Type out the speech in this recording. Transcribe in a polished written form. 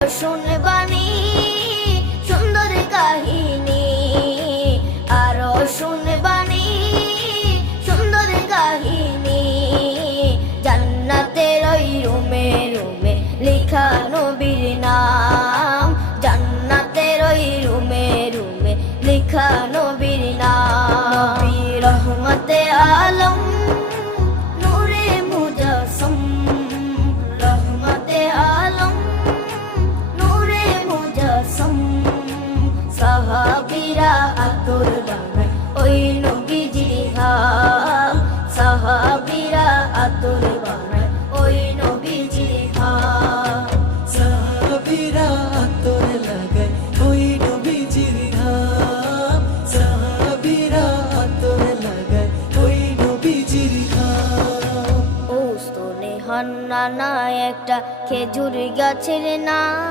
শুনবানি সুন্দর কাহিনী, আরো শুনবানি সুন্দর কাহিনী। জান্নাতের ওই রুমে রুমে লেখা নবীর নাম, জান্নাতের ওই রুমে রুমে লেখা নবীর নাম। নবী রহমতে আলম নূরে মুজাসসম, রহমতে আলম নূরে মুজাসসম। সাহাবীরা আতর বানায় ওই নবীজির ঘাম, সাহাবীরা আতর বানায় ওই নবীজির ঘাম। সাহাবীরা আতর লাগায় ওই নবীজির ঘাম, সাহাবীরা আতর লাগায় ওই নবীজির ঘাম। ও স্তনে হান্নানা একটা খেজুর গাছের নাম।